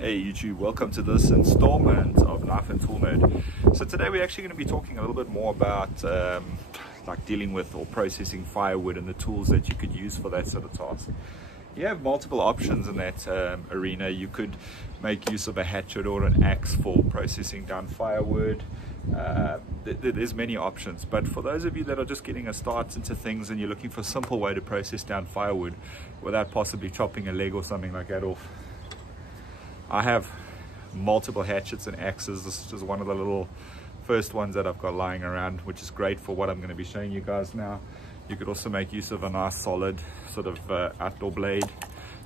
Hey YouTube, welcome to this installment of Knife and Tool Nerd. So today we're actually going to be talking a little bit more about like dealing with or processing firewood and the tools that you could use for that sort of task. You have multiple options in that arena. You could make use of a hatchet or an axe for processing down firewood. There's many options, but for those of you that are just getting a start into things and you're looking for a simple way to process down firewood without possibly chopping a leg or something like that off, I have multiple hatchets and axes. This is just one of the little first ones that I've got lying around, which is great for what I'm going to be showing you guys now. You could also make use of a nice solid sort of outdoor blade,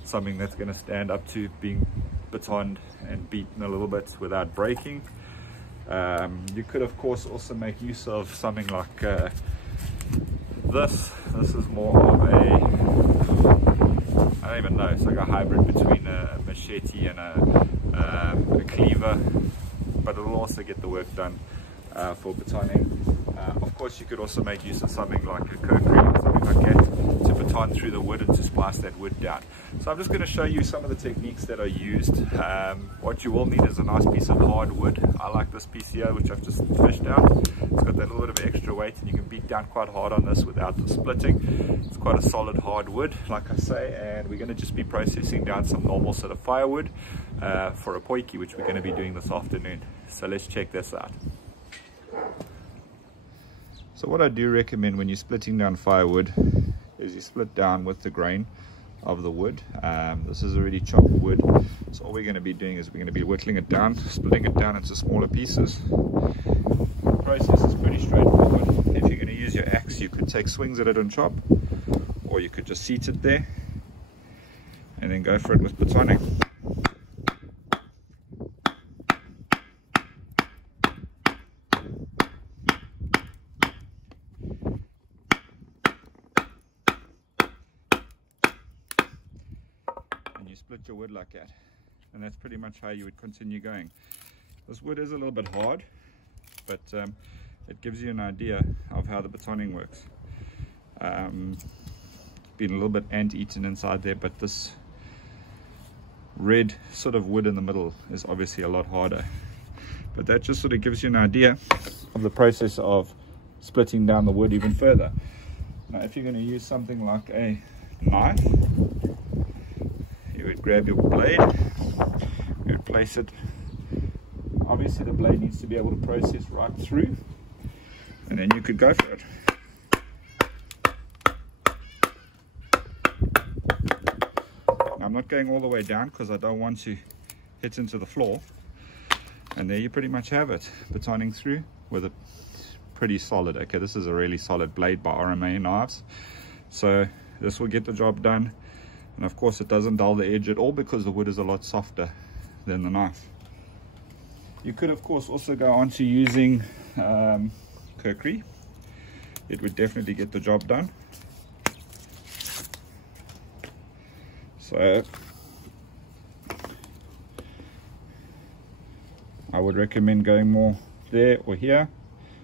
something that's going to stand up to being batoned and beaten a little bit without breaking. You could of course also make use of something like this. This is more of I don't even know, it's like a hybrid between a machete and a cleaver, but it'll also get the work done for batoning. Of course you could also make use of something like a kukri or something like that to baton through the wood and to splice that wood down. So I'm just going to show you some of the techniques that are used. What you will need is a nice piece of hardwood. I like this piece here, which I've just fished out. It's got that little bit of extra weight and you can beat down quite hard on this without the splitting. It's quite a solid hardwood, like I say, and we're going to just be processing down some normal sort of firewood for a potjie, which we're going to be doing this afternoon. So let's check this out. So what I do recommend when you're splitting down firewood is you split down with the grain of the wood. This is already chopped wood, so all we're going to be doing is we're going to be whittling it down, splitting it down into smaller pieces. The process is pretty straightforward. If you're going to use your axe, you could take swings at it and chop, or you could just seat it there and then go for it with batoning. Split your wood like that, and that's pretty much how you would continue going. This wood is a little bit hard, but it gives you an idea of how the batoning works. It's been a little bit ant-eaten inside there, but this red sort of wood in the middle is obviously a lot harder, but that just sort of gives you an idea of the process of splitting down the wood even further. Now if you're going to use something like a knife, you would grab your blade, you would place it, obviously the blade needs to be able to process right through, and then you could go for it. Now, I'm not going all the way down because I don't want to hit into the floor, and there you pretty much have it, batoning through with a pretty solid, okay, this is a really solid blade by RMA knives, so this will get the job done. And of course it doesn't dull the edge at all because the wood is a lot softer than the knife. You could of course also go on to using kukri. It would definitely get the job done. So I would recommend going more there or here.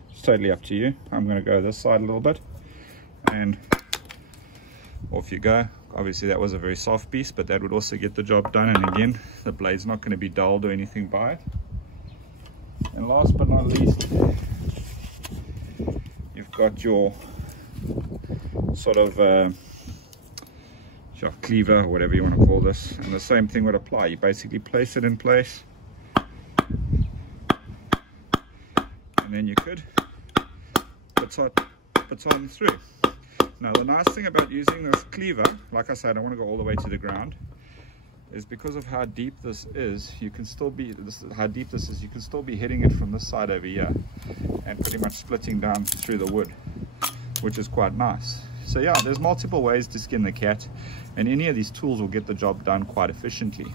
It's totally up to you. I'm going to go this side a little bit and off you go. Obviously that was a very soft piece, but that would also get the job done, and again the blade's not going to be dulled or anything by it. And last but not least, you've got your sort of your cleaver or whatever you want to call this, and the same thing would apply. You basically place it in place and then you could baton through. Now the nice thing about using this cleaver, like I said, I don't want to go all the way to the ground, is because of how deep this is, you can still be, you can still be hitting it from this side over here and pretty much splitting down through the wood, which is quite nice. So yeah, there's multiple ways to skin the cat, and any of these tools will get the job done quite efficiently.